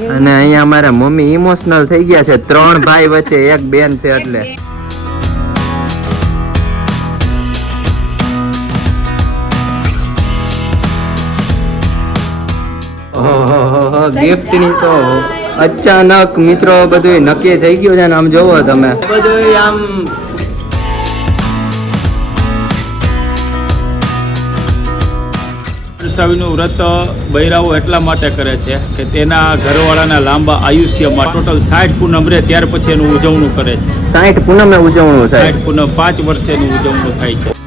અને અહીંયા અમારા મમ્મી ઇમોશનલ થઈ ગયા છે, 3 ભાઈ વચ્ચે 1 બેન છે એટલે. ગિફ્ટ ની તો અચાનક મિત્રો બધું નક્કી થઈ ગયું છે ને આમ જોવો તમે બધું આમ વડસાવીનું વ્રત બૈરાઓ એટલા માટે કરે છે કે તેના ઘરવાળાના લાંબા આયુષ્ય માટે ટોટલ 60 પૂનમ રહે ત્યાર પછી એનું ઉજવણું કરે છે. 60 પૂનમે ઉજવણું થાય. 60 પૂનમ 5 વર્ષે એનું ઉજવણું થાય છે.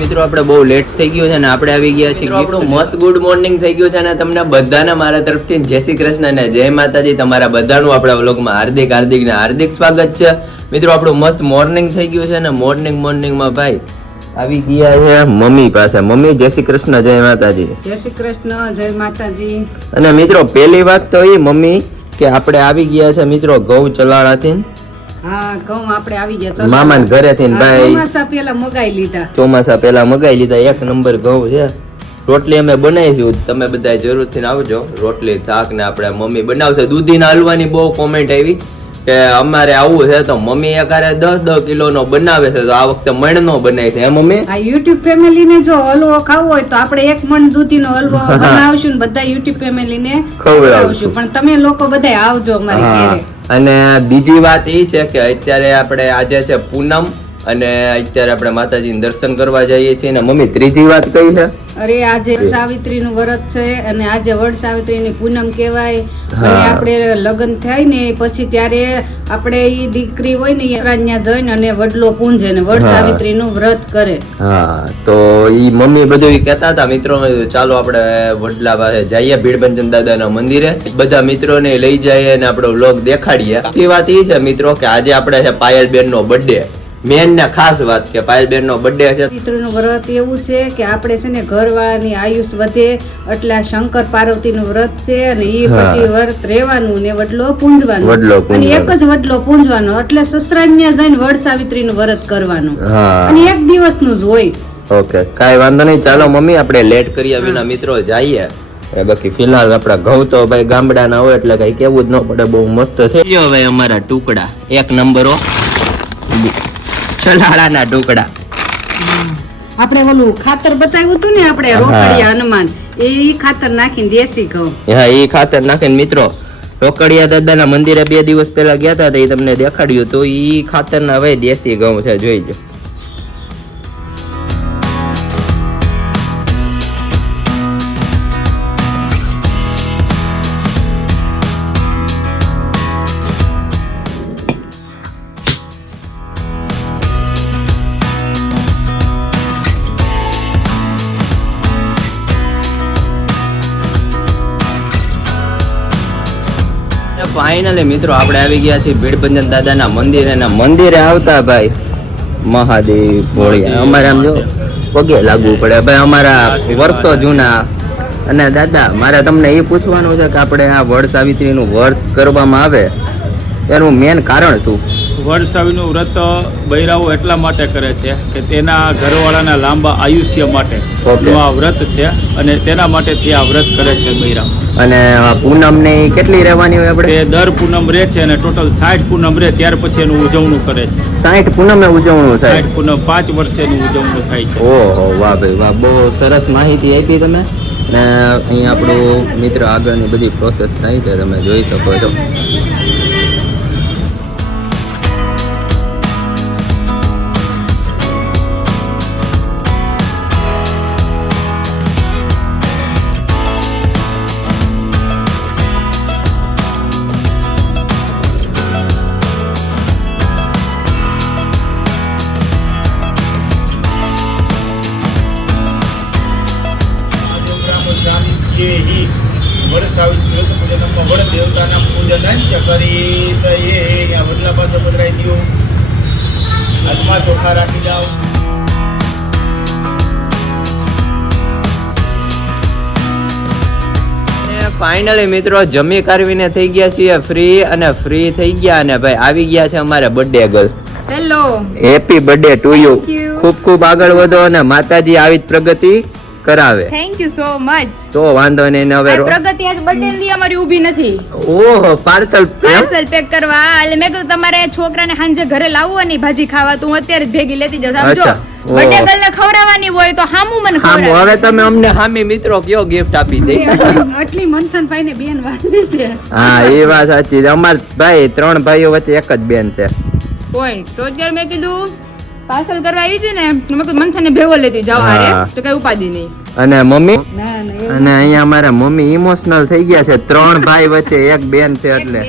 મિત્રો આપણે બહુ લેટ થઈ ગયું છે ને આપણે આવી ગયા છીએ. આપણું મસ્ત ગુડ મોર્નિંગ થઈ ગયું છે ને તમને બધાને મારા તરફથી જય શ્રી કૃષ્ણ અને જય માતાજી. તમારા બધાનું આપણા વ્લોગમાં હાર્દિક સ્વાગત છે. મિત્રો આપણું મસ્ત મોર્નિંગ થઈ ગયું છે ને મોર્નિંગમાં ભાઈ આવી ગયા છે મમ્મી પાસે. મમ્મી જય શ્રી કૃષ્ણ જય માતાજી. જય શ્રી કૃષ્ણ જય માતાજી. અને મિત્રો પહેલી વાત તો એ મમ્મી કે આપણે આવી ગયા છે મિત્રો ઘઉં ચલાળાથી. હા ઘઉં આપણે આવી ગયા મામા ઘરેથી ભાઈ ચોમાસા પેલા મગાઈ લીધા. 1 નંબર ઘઉં છે. રોટલી અમે બનાવીશું, તમે બધા જરૂરથી આવજો. રોટલી શાક ને આપણે મમ્મી બનાવશે. દૂધીના હલવાની બહુ કોમેન્ટ આવી કે અમારે આવું છે તો મમ્મી એકારે 10 કિલોનો બનાવે છે તો આ વખતે મણનો બનાવી છે. મમ્મી આ યુટ્યુબ ફેમિલી ને જો હલવો ખાવો હોય તો આપણે 1 મણ દૂધીનો હલવો બનાવશું ને બધા યુટ્યુબ ફેમિલી ને ખવડાવશું. પણ તમે લોકો બધા આવજો અમારી ઘરે. અને બીજી વાત એ છે કે અત્યારે આપણે આજે છે પૂનમ અને અત્યારે આપણે માતાજીને દર્શન કરવા જઈએ છીએ. ને મમ્મી ત્રીજી વાત કઈ છે? અરે આજે સાવિત્રી નું વ્રત છે અને આજે વડ સાવિત્રી ની પૂનમ કહેવાય. અને આપણે લગ્ન થાય ને પછી ત્યારે આપણે ઈ દીકરી હોય ને ત્યાં જઈને અને વડલો પૂંજે ને વડ સાવિત્રી નું વ્રત કરે. હા તો ઈ મમ્મી બધું કહેતા હતા મિત્રો ચાલો આપણે વડલા પાસે જઈએ ભીડભંજન દાદાના મંદિરે. બધા મિત્રોને લઈ જઈએ અને આપણો વ્લોગ દેખાડીએ. બીજી વાત એ છે મિત્રો કે આજે આપણે છે પાયલબેન નો બર્થડે. મેન ને ખાસ વાત કે પાયલબેન નો બર્થડે છે. સાવિત્રીનું વ્રત એવું છે કે આપણે છે ને ઘરવાળાની આયુષ વધે એટલે આ શંકર પાર્વતી નું વ્રત છે અને એ પછી વ્રત રહેવાનું ને વડલો પૂંજવાનો અને એક જ વડલો પૂંજવાનો એટલે સસરાન્યા જઈને વડ સાવિત્રી નું વ્રત કરવાનું અને 1 દિવસનું જ હોય. ઓકે કાઈ વાંધો નહીં. ચાલો મમ્મી આપણે લેટ કર્યા વિના મિત્રો જઈએ. બાકી ફિલહાલ આપડા ઘઉં તો ભાઈ ગામડાના હોય એટલે કઈ કેવું જ ન પડે. બહુ મસ્ત છે ભાઈ અમારા ટુકડા 1 નંબરો ચલાળાના ટુકડા. આપણે ઓલું ખાતર બતાવ્યું હતું ને આપણે રોકડિયા હનુમાન એ ખાતર નાખીને દેશી ઘઉં. હા એ ખાતર નાખીને મિત્રો રોકડિયા દાદાના મંદિરે 2 દિવસ પહેલા ગયા હતા એ તમને દેખાડ્યું તો ઈ ખાતરના ભાઈ દેશી ઘઉં છે જોઈજો. ફાઇનલી મિત્રો આપણે આવી ગયા છીએ ભીડભંજન દાદાના મંદિરે. અને મંદિરે આવતા ભાઈ મહાદેવ ભોળિયા અમારે આમ જો પગે લાગવું પડે ભાઈ. અમારા વર્ષો જૂના. અને દાદા મારે તમને એ પૂછવાનું છે કે આપણે આ વડ સાવિત્રી નું વ્રત કરવામાં આવે એનું મેન કારણ શું? વડસાવીનું વ્રત બૈરાઓ એટલા માટે કરે છે કે તેના ઘરવાળાના લાંબા આયુષ્ય માટે આ વ્રત છે અને તેના માટે આ વ્રત કરે છે બૈરા. અને પૂનમ ને કેટલી રહેવાની હોય આપણે? દર પૂનમ રહે છે અને ટોટલ 60 પૂનમ રહે ત્યાર પછી એનું ઉજવણું કરે છે. 60 પૂનમે ઉજવણું થાય? 60 પૂનમ 5 વર્ષે એનું ઉજવણું થાય છે. ઓહો વાહ ભાઈ વાહ, બહુ સરસ માહિતી આપી તમે. ને અહીંયા આપણું મિત્ર આગળની બધી પ્રોસેસ થાય છે તમે જોઈ શકો છો. વડસાવિત્રી વ્રત પૂજનમાં વડ દેવતાના પૂજન કરી અહીંયા વડલા પાસે પધરાઈ દો. હાથમાં ચોખા રાખી જાઓ. ફાઇનલી મિત્રો જમી કરવીને થઈ ગયા છીએ ફ્રી. અને ફ્રી થઈ ગયા અને ભાઈ આવી ગયા છે અમારે birthday girl. Hello, happy birthday to you. ખૂબ ખૂબ આગળ વધો અને માતાજી આવી જ પ્રગતિ કરાવે. Thank you so much. તો વાંધો નહીં ને હવે પ્રગતિ આજ બર્થડે ની અમારી ઊભી નથી. ઓહો પાર્સલ પેક કરવા. એટલે મેં કીધું તમારે છોકરાને સાંજે ઘરે લાવવાની ભાજી ખાવા, તો હું અત્યારે જ ભેગી લેતી જાઉં. સમજો બર્થડે ગર્લ ને ખવડાવવાની હોય તો હામું મને હામું. હવે તમે અમને હામી મિત્રો કયો ગિફ્ટ આપી દે. આટલી મંથનભાઈ ને બેન વાલી છે. હા એ વાત સાચી. અમાર ભાઈ 3 ભાઈઓ વચ્ચે એક જ બેન છે. હોય તો અત્યારે મેં કીધું પાર્સલ કરવા આવી હતી ને, મેં કીધું મંથન ને ભેગો લેતી જાવ હારે, તો કઈ ઉપાધિ નહીં. અને મમ્મી ના ના અને અહીંયા અમારા મમ્મી ઇમોશનલ થઈ ગયા છે. 3 ભાઈ વચ્ચે એક બેન છે એટલે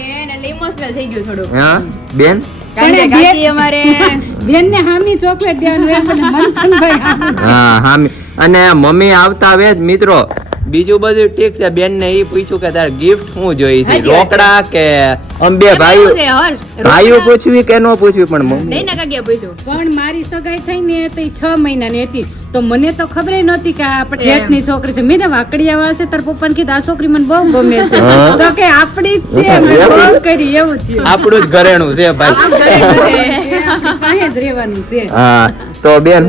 ઇમોશનલ થઈ ગયું થોડું. હા બેન કારણ કે કાકી અમારે બેન ને હામી ચોકલેટ દેવાનું એમ પણ મંથનભાઈ હામી. હા હામી. અને મમ્મી આવતા વેજ મિત્રો બીજું બધું ઠીક છે. બેન ને ઈ પૂછ્યું કે તારે ગિફ્ટ શું જોઈ છે, રોકડા કે આમ બે ભાઈઓ પૂછવી કે નો પૂછવી, પણ મમ્મી નહીં ના કાકીએ પૂછ્યું. પણ મારી સગાઈ થઈ ને તો 6 મહિનાની હતી, તો મને તો ખબર નહોતી કે આ જેઠની છોકરી છે. મેં વાકડિયા વાળા છે, તાર પપ્પાને કીધું આ છોકરી મને બહુ ગમે છે, તો કે આપડી જ છે. મેં ફોન કરી એવું થયું. આપણું જ ઘરેણું છે ભાઈ, પાસે જ રહેવાનું છે. હા તો બેન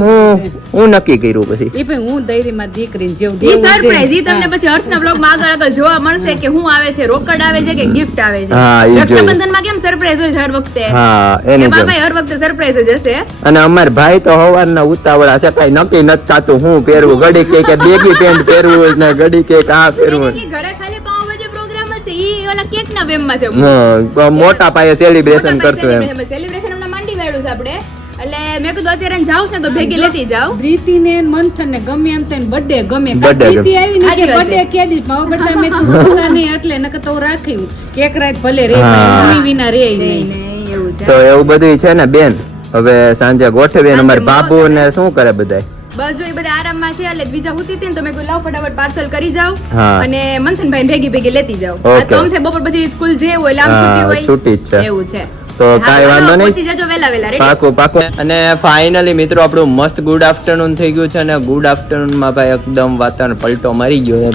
હું નક્કી કર્યું પછી એ ભાઈ હું દૈરીમાં દીકરીને જેવું ઈ દેવું છે. સરપ્રાઈઝ ઈ તમને પછી હર્ષના બ્લોગમાં આગળ જોવા મળશે કે હું આવે છે, રોકડ આવે છે કે ગિફ્ટ આવે છે. હા, ઈ જોયું. રક્ષાબંધનમાં કેમ સરપ્રાઈઝ હોય છે હર વખતે, હા એની એમાં જેમ. ભાઈ હર વખતે સરપ્રાઈઝ જ હશે. અને અમાર ભાઈ તો હવારના ઉતાવળા છે, કઈ નક્કી નથી થતું હું પહેરવું. ઘડી કે બેગી પેન્ટ પહેરવું ને ઘડી કે આ પહેરવું. કે ઘરે ખાલી પાવભાજી પ્રોગ્રામ જ છે, ઈ ઓલા કેકના વેમમાં છે. હા, મોટા પાયે સેલિબ્રેશન કરશું એમ. સેલિબ્રેશન હમણાં માંડી વાળું છે આપણે, એટલે મેં કીધું અત્યારે જાવ ને તો ભેગી લેતી જાવ. પ્રીતિને ને મંથનને ગમે એમ તેને બર્થડે ગમે. Birthday ગમે. પ્રીતિ આવી ને કે સાચી વાત બર્થડે કે દી મારો બર્થડે મેં તું ભૂલા નહીં એટલે નકર તો હું રાખ્યું કેક રાત ભલે રે હા. મમ્મી વિના રે નહીં. નહીં એવું છે. તો એવું બધું છે ને બેન. હવે સાંજે ગોઠવીએ. અમાર બાબુ ને શું કરે બધાય? બસ જો એ બધા આરામમાં છે, એટલે બીજા હુતી હતી ને તો મેં કીધું લાવ ફટાફટ પાર્સલ કરી જાવ હા. અને મંથનભાઈ ભેગી ભેગી લેતી જાવ. Okay. આ તો આમ થાય બપોર પછી સ્કૂલ જે હોય એટલે આમ હા, છૂટી હોય છૂટી જ છે. એવું છે. તો હા, કાંઈ તો વાંધો નહીં. પહોંચી જજો વહેલા વહેલા ready? પાકું પાકું. અને ફાઇનલી મિત્રો આપણું મસ્ત ગુડ આફ્ટરનૂન થઈ ગયું છે. અને ગુડ આફ્ટરનૂન માં ભાઈ એકદમ વાતાવરણ પલટો મારી ગયો છે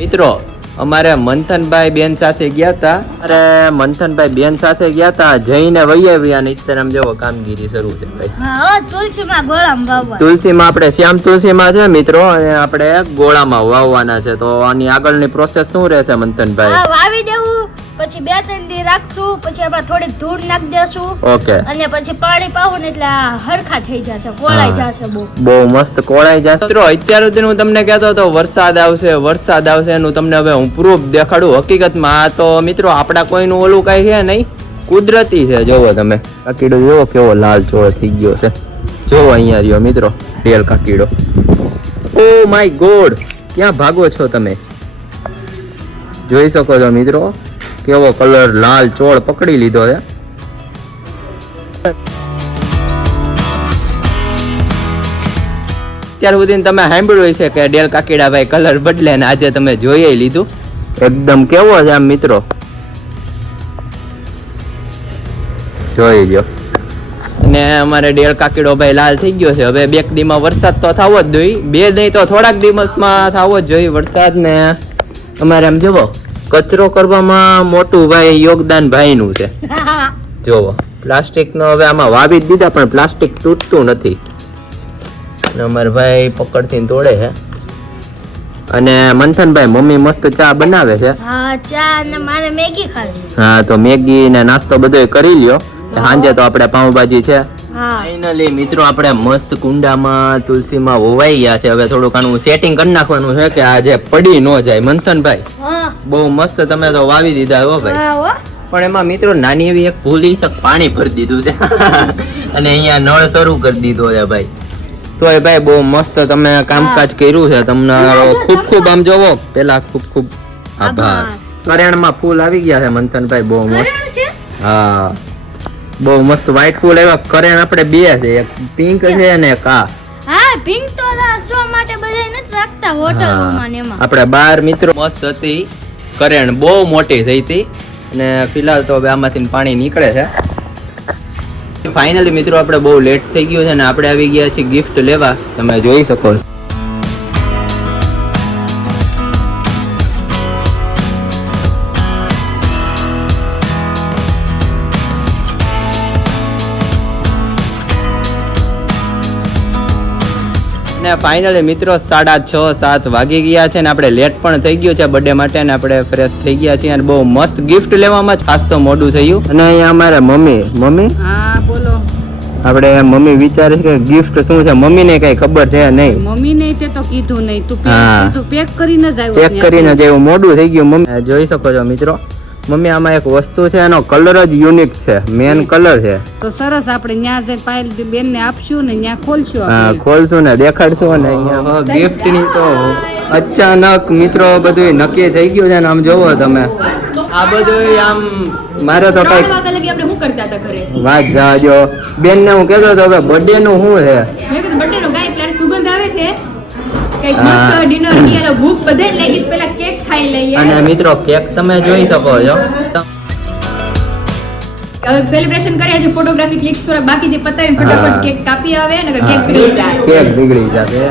મિત્રો. અમારે મંથનભાઈ બેન સાથે ગયા હતા. અરે મંથનભાઈ બેન સાથે ગયા હતા, જઈને વહી આવ્યા ને અત્યારે આમ જેવો કામગીરી શરૂ છે ભાઈ. તુલસીમાં આપણે શ્યામ તુલસીમાં છે મિત્રો, અને આપણે ગોળામાં વાવવાના છે. તો આની આગળની પ્રોસેસ શું રહેશે મંથનભાઈ? વાવી દેવું, પછી 2-3 દી રાખશું, પછી આપણે થોડીક ધૂળ નાખી દેશું ઓકે. અને પછી પાણી પાવું ને એટલે આ હરખા થઈ જશે, કોળાઈ જશે બહુ. બહુ મસ્ત કોળાઈ જશે મિત્રો. અત્યાર સુધી હું તમને કહેતો હતો વરસાદ આવશે એનું તમને હવે હું પ્રૂફ દેખાડું. હકીકતમાં આ તો મિત્રો આપડા કોઈનું ઓલું કઈ છે નહીં, કુદરતી છે. જોવો તમે કાકીડો જોવો કેવો લાલ ચોળ થઈ ગયો છે. જોવો અહીંયા રહ્યો મિત્રો રિયલ કાકીડો. ઓ માય ગોડ, ક્યાં ભાગો છો તમે? જોઈ શકો છો મિત્રો કેવો કલર, લાલ ચોળ પકડી લીધો છે. અત્યાર સુધી તમે સાંભળ્યું હશે કે ડેલ કાકીડા ભાઈ કલર બદલે, ને આજે તમે જોઈ લીધું. એકદમ કેવો છે આમ મિત્રો, જોઈ જો. અને અમારે ડેલ કાકીડો ભાઈ લાલ થઈ ગયો છે. હવે 2 દીમાં વરસાદ તો થવો જ જોઈએ, 2 નહીં તો થોડાક દિવસમાં થવો જ જોઈએ વરસાદ. ને અમારે આમ જોવો કચરો કરવામાં મોટું ભાઈ યોગદાન ભાઈનું છે. જોવો પ્લાસ્ટિક નો હવે આમાં વાવી જ દીધા, પણ પ્લાસ્ટિક તૂટતું નથી. અમારા ભાઈ પકડથી તોડે છે. અને મંથનભાઈ મમ્મી મસ્ત ચા બનાવે છે. હા, ચા અને મારે મેગી ખાવી. હા તો મેગી ને નાસ્તો બધો કરી લ્યો. સાંજે તો આપણે પાઉંભાજી છે. હા, ફાઇનલી મિત્રો આપણે મસ્ત કુંડામાં તુલસીમાં વવાઈ ગયા છે. હવે થોડુંક આનું સેટિંગ કરી નાખવાનું છે કે આ જે પડી ન જાય. મંથનભાઈ હા, બહુ મસ્ત તમે તો વાવી દીધા હો ભાઈ. હા હો. પણ એમાં મિત્રો નાની એવી એક ભૂલી છે, પાણી ભરી દીધું છે અને અહીંયા નળ શરૂ કરી દીધો છે ભાઈ. તો એ ભાઈ બહુ મસ્ત તમે કામકાજ કર્યું છે. તમને ખૂબ ખૂબ આમ જોવો પેલા ખૂબ આભાર. કરેણમાં ફૂલ આવી ગયા છે મંથનભાઈ, બહુ મસ્ત. કરેણ છે? હા બહુ મસ્ત વ્હાઈટ ફૂલ આવ્યા. કરેણ આપણે 2 છે, એક પિંક છે અને એક આ. હા, પિંક તો શો માટે બધા નથી રાખતા હોટલમાં ને એમાં. આપણે 12 મિત્રો મસ્ત હતી. કરેણ બહુ મોટી થઈ હતી અને ફિલહાલ તો હવે આમાંથી પાણી નીકળે છે. ફાઇનલી મિત્રો આપણે બહુ લેટ થઈ ગયું છે ને આપણે આવી ગયા છીએ ગિફ્ટ લેવા. તમે જોઈ શકો છો. અને ફાઇનલી મિત્રો 6:30-7 વાગી ગયા છે ને આપણે લેટ પણ થઈ ગયું છે બર્થડે માટે ને આપણે ફ્રેશ થઈ ગયા છીએ અને બહુ મસ્ત ગિફ્ટ લેવામાં ખાસ તો મોડું થયું અને અહીંયા અમારા મમ્મી હા બોલો. આપણે મમ્મી વિચારે છે કે ગિફ્ટ શું છે મમ્મીને કઈ ખબર છે નહીં. મમ્મી ને તે તો કીધું નહીં, તું હા. પેક કરીને જ આવ્યો. પેક કરીને જ એવું મોડું થઈ ગયું મમ્મી જોઈ શકો છો મિત્રો. મમ્મી આમાં એક વસ્તુ છે એનો કલર જ યુનિક છે, મેન કલર છે. તો સરસ, આપણે ન્યા જઈને પાયલ બેન ને આપશું ને ન્યા ખોલશું હા આપણે. ખોલશું ને દેખાડશું અને અહીંયા ગિફ્ટ ની તો અચાનક મિત્રો બધું નક્કી થઈ ગયું છે ને આમ જોવો તમે આ બધું આમ મારે તો કઈ 3 વાગ્યા લગી આપણે શું કરતા હતા ઘરે? વાત જાજો બેન ને હું કહેતો હતો હવે બર્થડે નું શું છે મેં કીધું બર્થડે નો કાંઈ પ્લાન સુગંધ આવે છે કઈક હા. મસ્ત ડિનર ની ભૂખ બધે જ લાગી પેલા કેક ખાઈ લઈએ અને મિત્રો કેક તમે જોઈ શકો છો હવે સેલિબ્રેશન કરીએ હજુ ફોટોગ્રાફી ક્લિક થોડા બાકી જે પતાવીને હા. ફટાફટ કેક કાપી આવે નકર કેક હા, પીગળી જાય કેક બીગડી જશે.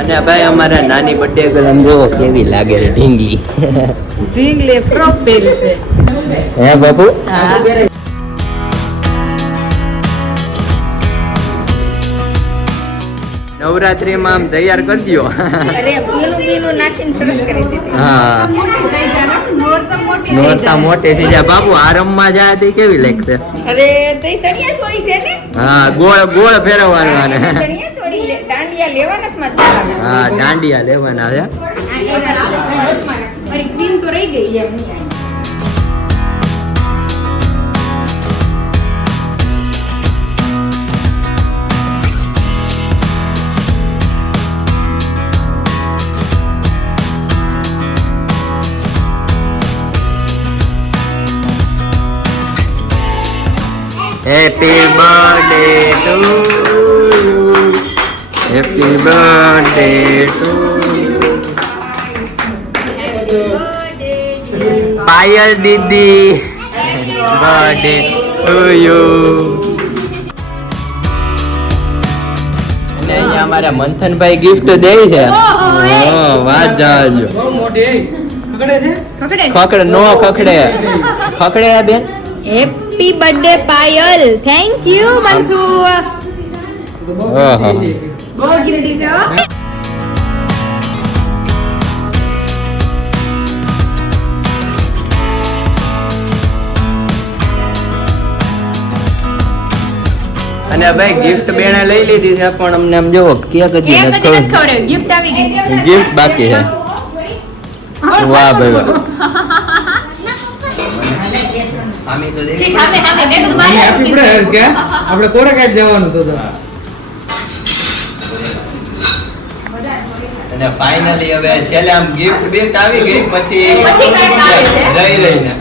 અને ભાઈ અમારા નાની બર્થડે ગર્લ આમ જોવો કેવી લાગે છે ઢીંગલી ડ્રિંક લે ફ્રોક પહેર્યું છે. હે બાપુ હા. નવરાત્રીમાં આમ તૈયાર કરી દો અરે પીનું નાખીને સરસ કરી દીધી હા નોરતા મોટી થઈ જાય બાપુ આરંભમાં જાય તો કેવી લાગશે અરે તઈ ચણિયા ચોળી છે ને હા ગોળ ફેરવવાનું આને. ચણિયા ચોળી દાંડિયા લેવાના જ માં જ હા દાંડિયા લેવાના છે મારી ક્વીન તો રહી ગઈ am happy birthday to you happy birthday to Payal Didi birthday to you. અને અહીંયા અમારા મંથનભાઈ ગિફ્ટ દે છે. ઓહ વાત જાજો ખકડે નો ખકડે ખકડે બેન. Happy birthday Payal thank you મંથુ ઓહો બહુ ગિફ્ટ છે હો અને ભાઈ ગિફ્ટ બેને લઈ લીધી છે પણ અમને આમ જોવો કેક હજી કેક નથી નથી ખવડાવ્યું ગિફ્ટ આવી ગઈ ગિફ્ટ બાકી છે. વાહ ભાઈ વાહ. ઠીક હવે મેં કીધું મારે આપણે કોરેગાટ જવાનું હતું તો અને ફાઇનલી હવે છેલ્લે આમ ગિફ્ટ બિફ્ટ આવી ગઈ પછી પછી કાંઈક આવે છે. રહી રહીને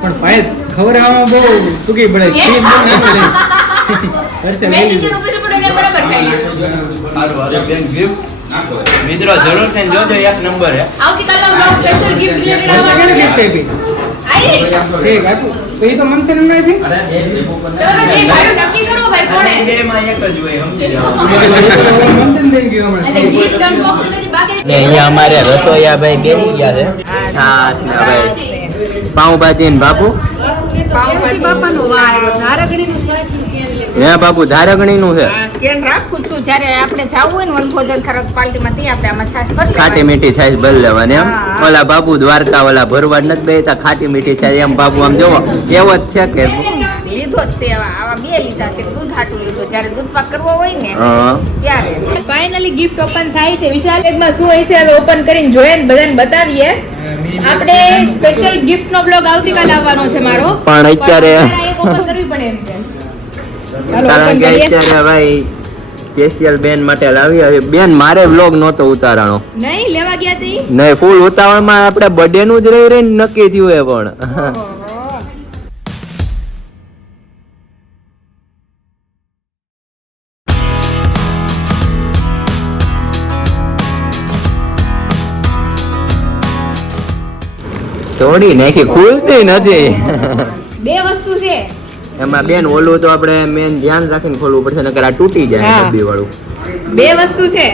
પણ પાયલ ખવડાવવામાં બહુ ટૂંકી પડે સ્પીડ બહુ નાખી દે વર્ષે મેં લઈ કીધું લીધું પછી પડે બરાબર ખાઈએ સારું હાલો બેન ગિફ્ટ મિત્રો જરૂર થઈને જોજો એક નંબર હે આવતીકાલનો બ્લોગ સ્પેશિયલ ગિફ્ટ રિલેટેડ આવવાનો કેને છે gift આપી? આઈ ઠીક હતું તો એ તો મંથન ના છે તમે જે ભાઈ નક્કી કરો ભાઈ કોણે બેમાં એક જ હોય સમજી જાઓ. મંથન થઈ ગયું એટલે હમણાં ગિફ્ટ અનબોક્સિંગ હજી બાકી ને અહીંયા અમારે રસોઈયા ભાઈ બેસી ગયા છે છાસ ને ભાઈ પાઉંભાજી ને બાપુ પાવભાજી બાપાનો વાહ આવ્યો. ધારકડીનું શાક નું કેન લે. હે બાપુ ધારગણી નું છે કેન રાખું છું જ્યારે આપણે જાવું હોય ને વનભોજન ખરાબ પાર્ટીમાં તે આપણે આમાં છાશ ભરી ખાટી મીઠી છાશ બલ લેવાની એમ હા. ઓલા બાપુ દ્વારકા ઓલા ભરવાડ નથી બેતા ખાટી મીઠી છાશ એમ બાપુ આમ જોવો એવો જ છે કે લીધો જ છે આવા બે લીધા છે દૂધ હાટું લીધો જ્યારે દૂધ પાક કરવો હોય ને હા. ત્યારે ફાઇનલી ગિફ્ટ ઓપન થાય છે વિશાલ બેગમાં શું હોય છે હવે ઓપન કરીને જોઈએ ને બધાને બતાવીએ આપણે સ્પેશિયલ ગિફ્ટ નો બ્લોગ આવતીકાલે આવવાનો છે મારો પણ અત્યારે એક ઓપન કરવી પડે એમ છે ચાલો કારણ ઓપન કે કરીએ અત્યારે ભાઈ સ્પેશિયલ બેન માટે લાવી આવી બેન મારે વ્લોગ નહોતો ઉતારવાનો નહીં લેવા ગયા તી નહીં ફૂલ ઉતાવળમાં આપણે બર્થડે નું જ રહી રહીને નક્કી થયું એ પણ ઓહો. તોડી નાખી ખુલતી નથી બે વસ્તુ છે એમાં બેન ઓલું તો આપણે મેન ધ્યાન રાખીને ખોલવું પડશે નકર આ તૂટી જાય હા. ડબ્બી વાળું બે વસ્તુ છે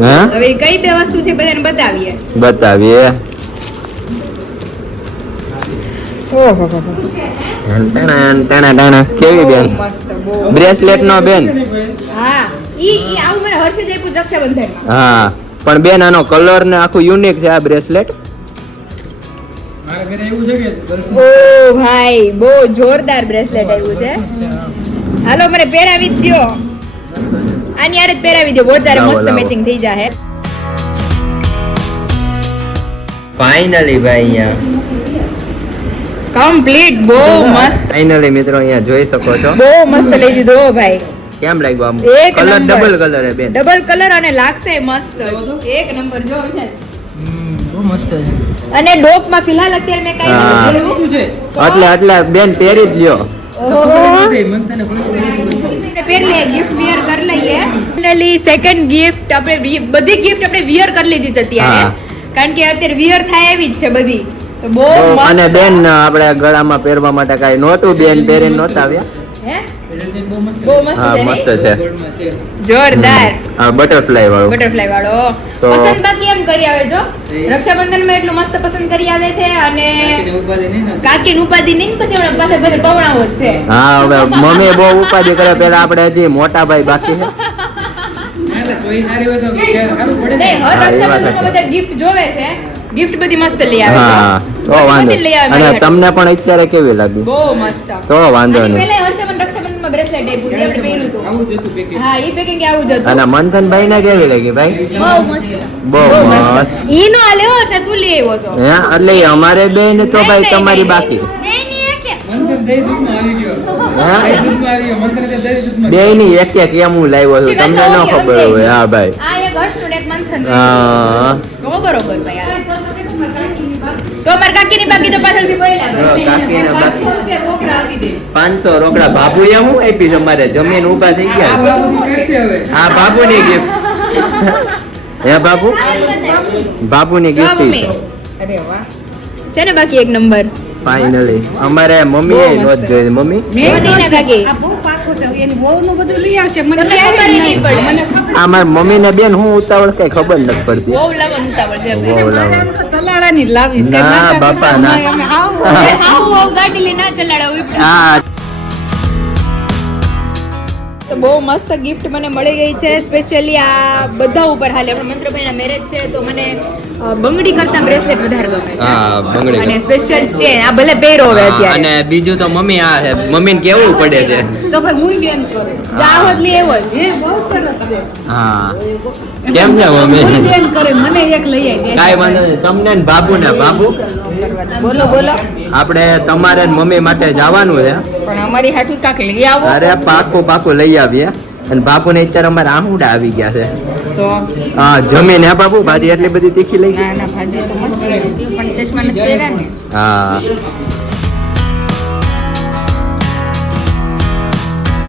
હા હવે ઈ કઈ બે વસ્તુ છે બધાને બતાવીએ બતાવીએ ટાણા કેવી બેન બહુ મસ્ત બહુ બ્રેસલેટ નો બેન હા ઈ આવું મને હર્ષે આપ્યું રક્ષાબંધનમાં હા પણ બેન આનો કલર ને આખું યુનિક છે આ બ્રેસલેટ ઓ ભાઈ બહુ જોરદાર બ્રેસલેટ આવ્યું છે હાલો મને પહેરાવી જ દ્યો આની યાર જ પહેરાવી દો બહુ ચારે મસ્ત મેચિંગ થઈ જાહે ફાઇનલી ભાઈ અહીંયા કમ્પ્લીટ બહુ મસ્ત ફાઇનલી મિત્રો અહીંયા જોઈ શકો છો બહુ મસ્ત લઈ દીધો ભાઈ કેમ લાગ્યું આમ એક કલર નંબર. ડબલ કલર હે બેન ડબલ કલર અને લાગશે મસ્ત એક નંબર જો છે અને ડોક માં ફિલહાલ અત્યારે મેં હા. કાઈ નથી એટલે બેન પહેરી જ લ્યો પહેરી લઈએ ગિફ્ટ વિયર કરી લઈએ ફાઇનલી સેકન્ડ ગિફ્ટ આપણે બધી ગિફ્ટ આપણે વિયર કરી લીધી છે અત્યારે હા. કારણ કે અત્યારે વિયર થાય એવી જ છે બધી તો બહુ અને મસ્ત બેન આપણે ગળામાં પહેરવા માટે કાઈ નહોતું બેન પહેરીને નહોતા આવ્યા હે બહુ મસ્ત હા છે મસ્ત નહીં? છે જોરદાર આ બટરફ્લાય વાળું બટરફ્લાય વાળો તો- પસંદ બાકી એમ કરી આવે જો રક્ષાબંધન માં એટલું મસ્ત પસંદ કરી આવે છે અને કાકી ઉપાધિ નહીં પછી હમણાં પાસે બધે પવણાવો જ છે હા હવે મમ્મી બહુ ઉપાધિ કરે પેલા આપણે હજી મોટા ભાઈ બાકી છે નહીં, હર હા, એ વાત રક્ષાબંધનમાં છે. બધા ગિફ્ટ જોવે છે ગિફ્ટ બધી મસ્ત લઈ આવે હા છે તો વાંધો બધી લઈ આવે અને મારી હાટુ. તમને પણ અત્યારે કેવી લાગી બહુ મસ્ત તો વાંધો આની નહીં પહેલા રક્ષાબંધનમાં બ્રેસલેટ આપ્યું જે આપણે પહેર્યું હતું હા એ પેકિંગ આવું જ અને હતું મંથનભાઈ ને કેવી લાગી ભાઈ બહુ મસ્ત બહુ બહુ મસ્ત મસ્ત ઈ નો આ લેવો છે તું લઈ આવ્યો છો હે એટલે ઈ અમારે બેન તો ભાઈ નહીં, તમારી નહીં, બાકી નહીં, નહીં, એક એક. બે ની એક એક એમ હું લાવ્યો છું તમને ન ખબર હોય હા ભાઈ આ એક હર્ષનું ને એક મંથન હા તો બરોબર ભાઈ આ. તો માર કાકીની બાકી તો પાછળથી બોલ્યા જો કાકીને બાકી 500 રોકડા બાબુ એ હું આપી તમારે જમીન ઊભા થઈ આ ગયા બધું હા બાબુની ગિફ્ટ હે બાબુ બાબુની જો ગિફ્ટ મમ્મી અરે વાહ છે ને બાકી એક નંબર ફાઇનલી અમારે મમ્મી એ નોટ જોઈ મમ્મી મોનીના કાકી આ બહુ પાકું છે એની વહુનું બધું લઈ આવશે મને તમને ક્યારેય ખબર નહીં નહીં પડે. મને ખબર આ મારી મમ્મી ને બેન હું ઉતાવળ કઈ ખબર નથી પડતી બહુ લાવવાનું ઉતાવળ છે બહુ લાવો તો ચલાળાની જ લાવીશ કે ના, માતા બાપા, ના. અમે આવું હવે હાવ ગાડી લઈને ના ચલાડો હા તો બહુ મસ્ત ગિફ્ટ મને મળી ગઈ છે સ્પેશિયલી આ બધા ઉપર હાલે આપણા મંત્રભાઈના મેરેજ છે તો મને બંગડી કરતા બ્રેસલેટ વધારે ગમે છે હા બંગડી અને સ્પેશિયલ ચેન આ ભલે પહેરો હવે અત્યારે અને બીજું તો મમ્મી આ છે મમ્મી ને કેવું પડે છે તો ભાઈ હું બેન કરે જાહોદ લે એવો જ એ બહુ સરસ છે હા કેમ છે મમ્મી હું બેન કરે મને એક લઈ આવી કાઈ વાંધો નહીં તમને ને બાબુ ને બાબુ બોલો બોલો આપણે તમારે ને મમ્મી માટે જવાનું છે પણ અમારી હાટુ કાક લઈ આવો અરે પાકું લઈ આવીએ અને બાપુ ને અત્યારે અમારે આહુડા આવી ગયા છે તો હા જમીન હે બાપુ ભાજી એટલી બધી તીખી લઈ ગઈ ના ના ભાજી તો મસ્ત છે પણ ચશ્મા નથી પહેર્યા ને હા